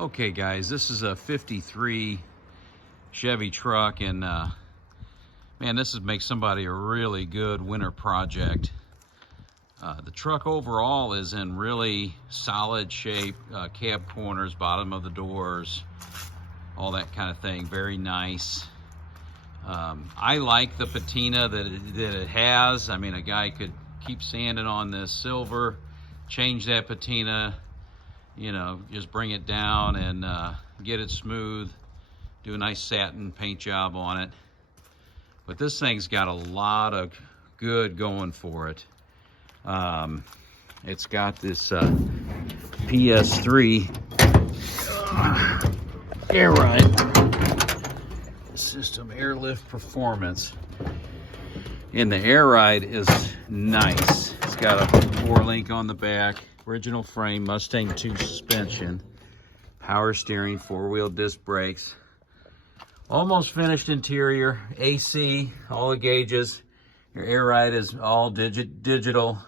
Okay guys, this is a 53 Chevy truck, and man, this would make somebody a really good winter project. The truck overall is in really solid shape, cab corners, bottom of the doors, all that kind of thing, very nice. I like the patina that it has. I mean, a guy could keep sanding on this silver, change that patina, you know, just bring it down and get it smooth, do a nice satin paint job on it. But this thing's got a lot of good going for it. It's got this PS3 air ride system, airlift performance, and the air ride is nice. It's got a 4-link on the back, original frame, Mustang 2 suspension, power steering, 4-wheel disc brakes, almost finished interior, AC, all the gauges. Your air ride is all digital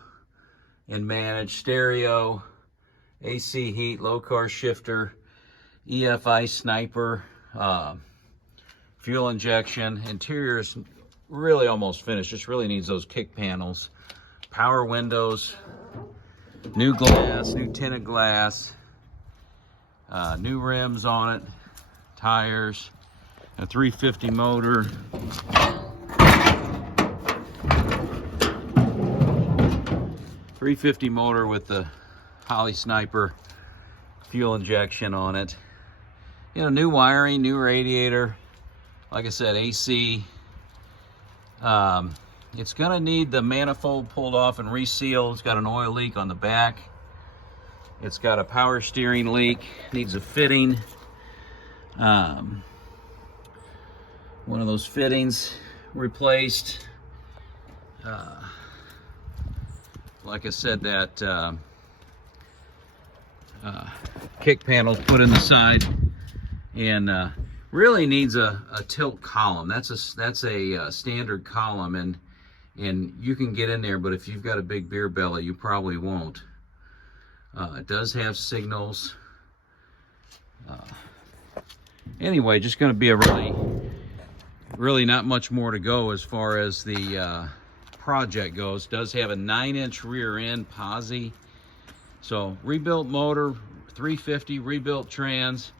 and managed, stereo, AC heat, Lokar shifter, EFI sniper, fuel injection. Interior is really almost finished, just really needs those kick panels, power windows, new glass, new tinted glass, new rims on it, tires, a 350 motor, with the Holley sniper fuel injection on it. You know, new wiring, new radiator, like I said, AC. It's gonna need the manifold pulled off and resealed. It's got an oil leak on the back. It's got a power steering leak, needs a fitting. One of those fittings replaced. Like I said, that kick panel's put in the side, and really needs a tilt column. That's a standard column, and you can get in there, but if you've got a big beer belly, you probably won't. It does have signals. Anyway, just going to be a really not much more to go as far as the project goes. Does have a 9-inch rear end Posi, so rebuilt motor, 350, rebuilt trans,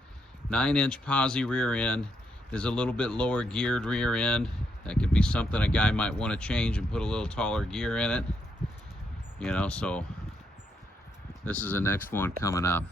9-inch Posi rear end. Is a little bit lower geared rear end. That could be something a guy might want to change and put a little taller gear in it, you know. So this is the next one coming up.